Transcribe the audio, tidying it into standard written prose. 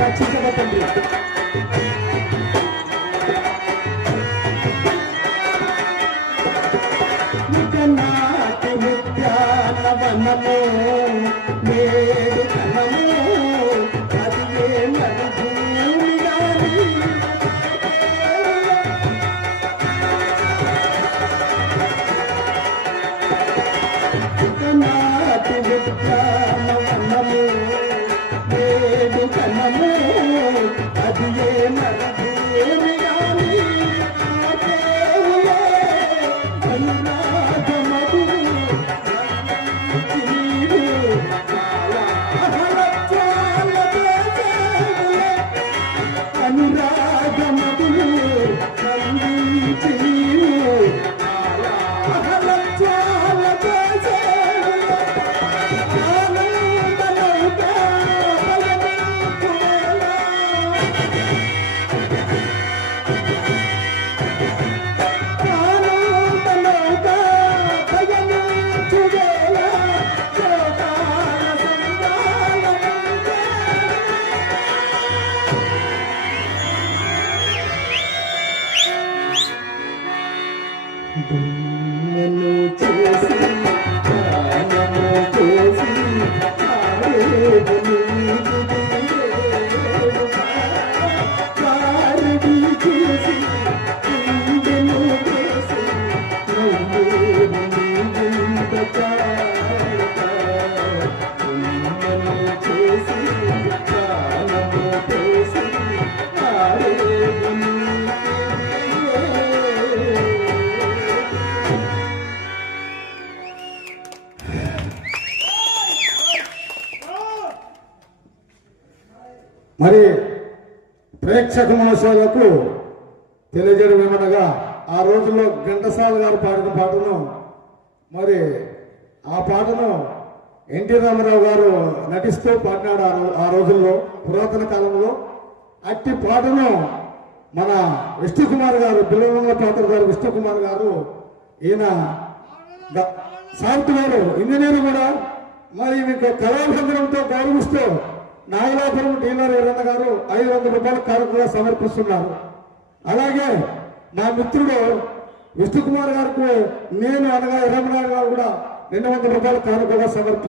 రక్షించబట్టండి. నాటి ఉద్యానవనము నేడు కనము అది ఏ నలుగురి గాని నాటి ఉద్యానవనము నేడు కనము అది ఏ నలుగురి గాని అనురాగమతులు నందించి దున్నను చేసి ప్రాణము చేసి ఆరేడు నీకు కారడి చేసి గుండెను చేసి దున్నను చేసి ప్రాణము చేసి ఆరేడు మరి ప్రేక్షక మహాశయులకు తెలియజేయడం ఏమనగా ఆ రోజుల్లో ఘంటసాల గారు పాడిన పాటను మరి ఆ పాటను ఎన్టీ రామారావు గారు నటిస్తూ పాడినాడు ఆ రోజుల్లో పురాతన కాలంలో. అట్టి పాటను మన విష్ణుకుమార్ గారు బిల్లవంగ పాత్ర గారు విష్ణుకుమార్ గారు ఈయన సాఫ్ట్వేర్ ఇంజనీర్ కూడా మరి కళాభంగంతో గౌరవిస్తూ నాగలాపురం డీలర్ వీరన్న గారు 500 రూపాయల కానుకగా సమర్పిస్తున్నారు. అలాగే నా మిత్రుడు విష్ణుకుమార్ గారికి నేను అనగా ఎర్రమనాయుడు గారు కూడా 200 రూపాయల కానుకగా సమర్పి